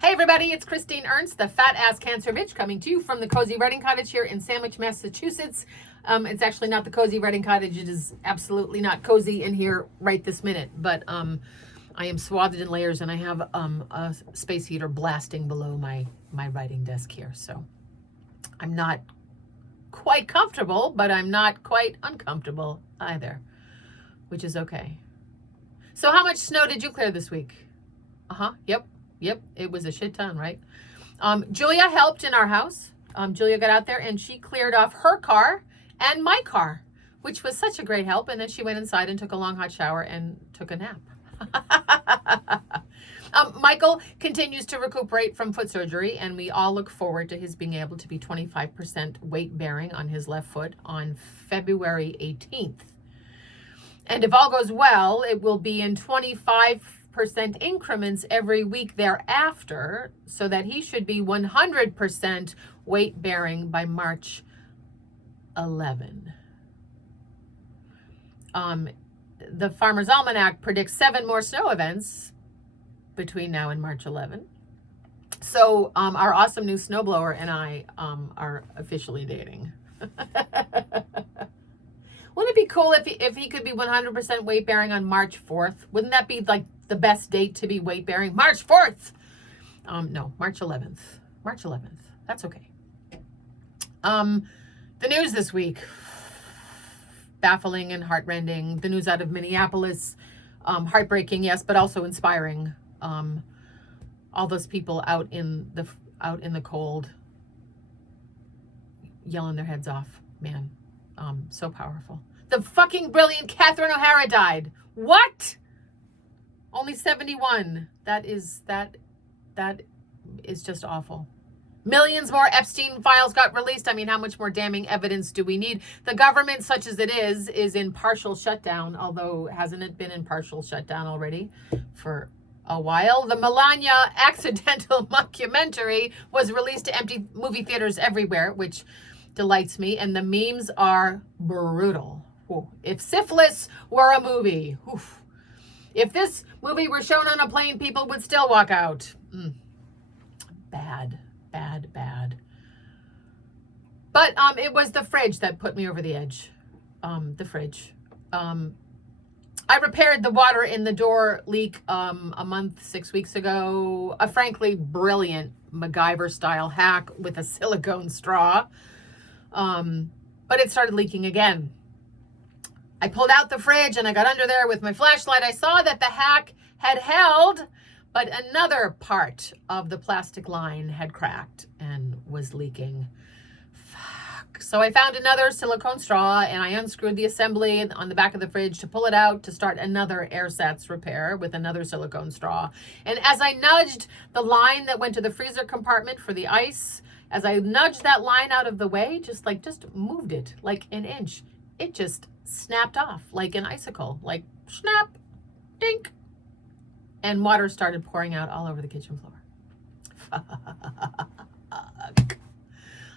Hey everybody, it's Christine Ernst, the Fat Ass Cancer Bitch, coming to you from the Cozy Redding Cottage here in Sandwich, Massachusetts. It's actually not the Cozy Redding Cottage. It is absolutely not cozy in here right this minute, but I am swathed in layers and I have a space heater blasting below my writing desk here. So I'm not quite comfortable, but I'm not quite uncomfortable either, which is okay. So how much snow did you clear this week? Yep, it was a shit ton, right? Julia helped in our house. Julia got out there and she cleared off her car and my car, which was such a great help. And then she went inside and took a long hot shower and took a nap. Michael continues to recuperate from foot surgery, and we all look forward to his being able to be 25% weight bearing on his left foot on February 18th. And if all goes well, it will be in 25% increments every week thereafter, so that he should be 100% weight bearing by March 11. The Farmer's Almanac predicts 7 more snow events between now and March 11. So our awesome new snowblower and I are officially dating. Wouldn't it be cool if he could be 100% weight bearing on March 4th? Wouldn't that be like the best date to be weight bearing? March 4th. No, March 11th. March 11th. That's okay. The news this week. Baffling and heartrending. The news out of Minneapolis. Heartbreaking, yes, but also inspiring. All those people out in the cold, yelling their heads off. Man, so powerful. The fucking brilliant Catherine O'Hara died. What? Only 71. That is just awful. Millions more Epstein files got released. I mean, how much more damning evidence do we need? The government, such as it is in partial shutdown, although hasn't it been in partial shutdown already for a while? The Melania accidental mockumentary was released to empty movie theaters everywhere, which delights me, and the memes are brutal. Ooh. If syphilis were a movie, oof. If this movie were shown on a plane, people would still walk out. Bad. But it was the fridge that put me over the edge. The fridge. I repaired the water in the door leak a month, 6 weeks ago. A frankly brilliant McGyver style hack with a silicone straw. But it started leaking again. I pulled out the fridge and I got under there with my flashlight. I saw that the hack had held, but another part of the plastic line had cracked and was leaking. Fuck. So I found another silicone straw and I unscrewed the assembly on the back of the fridge to pull it out to start another ersatz repair with another silicone straw. And as I nudged the line that went to the freezer compartment for the ice, as I nudged that line out of the way, just moved it like an inch, it just snapped off like an icicle, like snap, dink, and water started pouring out all over the kitchen floor. Fuck.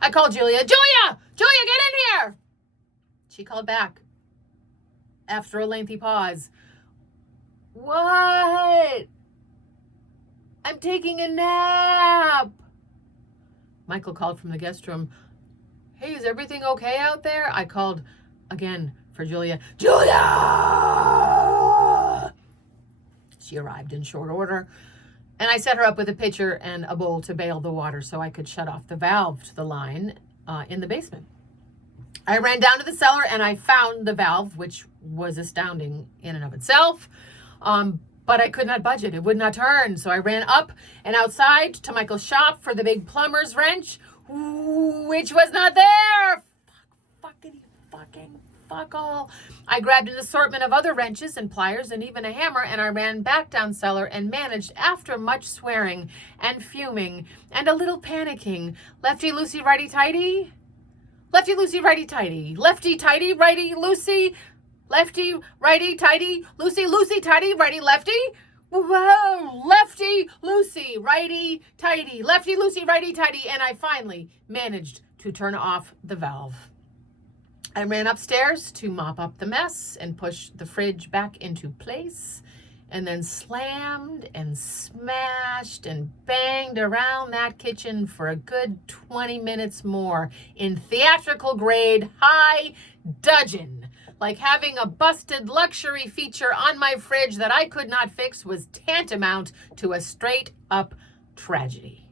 I called Julia. Julia, get in here. She called back after a lengthy pause. What? I'm taking a nap. Michael called from the guest room. Hey, is everything okay out there? I called again for Julia. Julia! She arrived in short order, and I set her up with a pitcher and a bowl to bail the water so I could shut off the valve to the line in the basement. I ran down to the cellar and I found the valve, which was astounding in and of itself. But I could not budge it. It would not turn. So I ran up and outside to Michael's shop for the big plumber's wrench, which was not there. Fuck all. I grabbed an assortment of other wrenches and pliers and even a hammer, and I ran back down cellar and managed, after much swearing and fuming and a little panicking, lefty-loosey, righty-tighty. Lefty-loosey, righty-tighty. Lefty-tighty, righty-loosey. Lefty, righty, tighty, loosey, tighty, righty, lefty. Whoa, lefty, loosey, righty, tighty, lefty, loosey, righty, tighty. And I finally managed to turn off the valve. I ran upstairs to mop up the mess and push the fridge back into place. and then slammed and smashed and banged around that kitchen for a good 20 minutes more in theatrical grade high dudgeon. Like having a busted luxury feature on my fridge that I could not fix was tantamount to a straight up tragedy.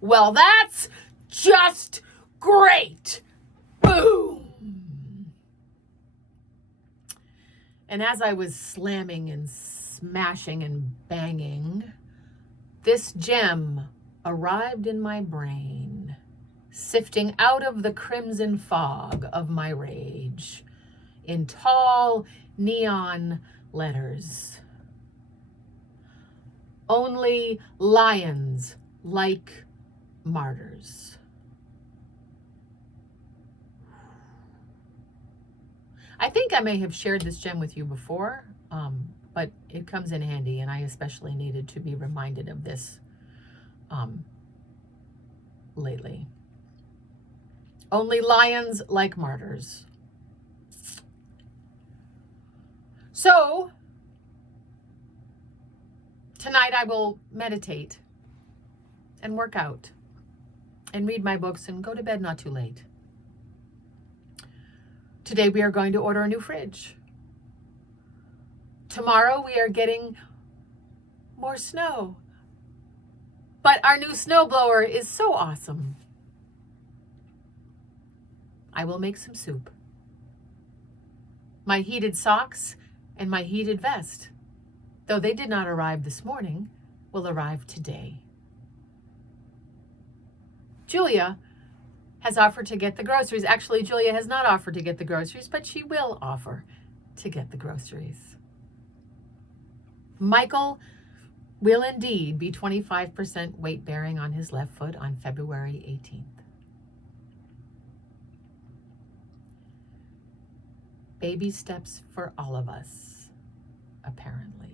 Well, that's just great. Boom. And as I was slamming and smashing and banging, this gem arrived in my brain, sifting out of the crimson fog of my rage in tall neon letters. Only lions like martyrs. I think I may have shared this gem with you before, but it comes in handy, and I especially needed to be reminded of this lately. Only lions like martyrs. So, tonight I will meditate and work out and read my books and go to bed not too late. Today we are going to order a new fridge. Tomorrow we are getting more snow. But our new snowblower is so awesome. I will make some soup. My heated socks and my heated vest, though they did not arrive this morning, will arrive today. Julia has offered to get the groceries. Actually, Julia has not offered to get the groceries, but she will offer to get the groceries. Michael will indeed be 25% weight bearing on his left foot on February 18th. Baby steps for all of us, apparently.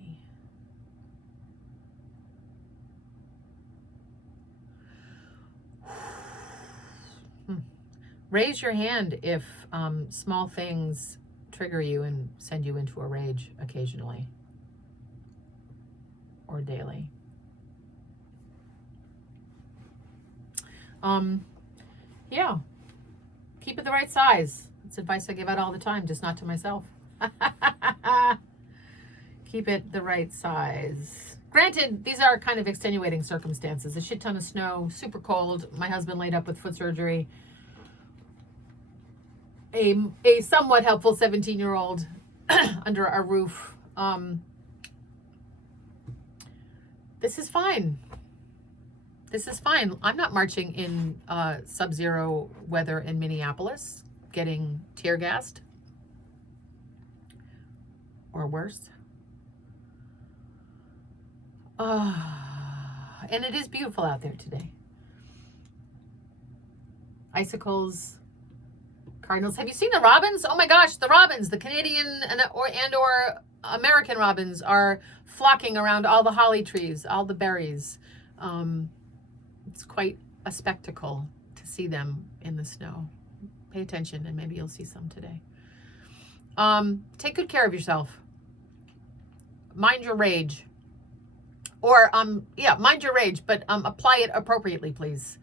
Raise your hand if small things trigger you and send you into a rage occasionally or daily. Yeah, keep it the right size. It's advice I give out all the time, just not to myself. Keep it the right size. Granted, these are kind of extenuating circumstances. A shit ton of snow, super cold. My husband laid up with foot surgery. A somewhat helpful 17-year-old under our roof. This is fine. This is fine. I'm not marching in sub-zero weather in Minneapolis, getting tear gassed or worse. And it is beautiful out there today. Icicles, cardinals. Have you seen the robins? Oh my gosh, the robins, the Canadian or American robins are flocking around all the holly trees, all the berries. It's quite a spectacle to see them in the snow. Pay attention and maybe you'll see some today. Take good care of yourself. Mind your rage. Or, mind your rage, but apply it appropriately, please.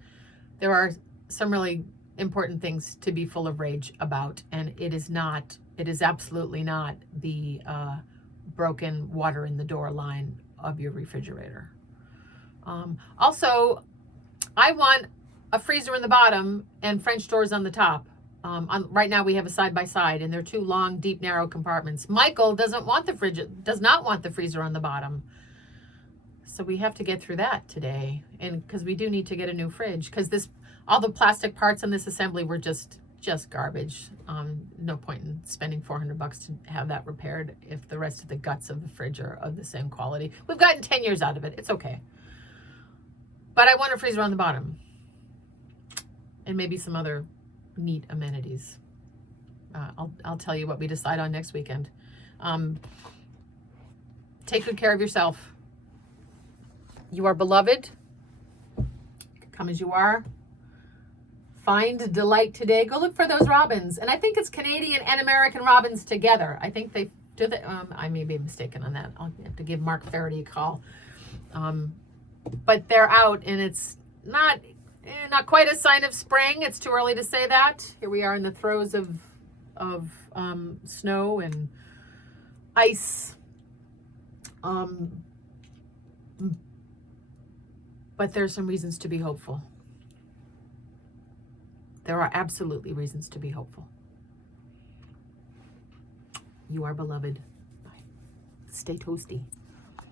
There are some really important things to be full of rage about, and it is absolutely not the broken water in the door line of your refrigerator. Also, I want a freezer in the bottom and French doors on the top. Right now we have a side-by-side, and they're two long, deep, narrow compartments. Michael does not want the freezer on the bottom. So we have to get through that today, and because we do need to get a new fridge, because all the plastic parts on this assembly were just garbage. No point in spending $400 to have that repaired if the rest of the guts of the fridge are of the same quality. We've gotten 10 years out of it. It's okay. But I want a freezer on the bottom, and maybe some other neat amenities. I'll tell you what we decide on next weekend. Take good care of yourself. You are beloved. Come as you are. Find delight today. Go look for those robins. And I think it's Canadian and American robins together. I think they Do they? I may be mistaken on that. I'll have to give Mark Faraday a call. But they're out, and it's not quite a sign of spring. It's too early to say that. Here we are in the throes of snow and ice. But there's some reasons to be hopeful. There are absolutely reasons to be hopeful. You are beloved. Stay toasty.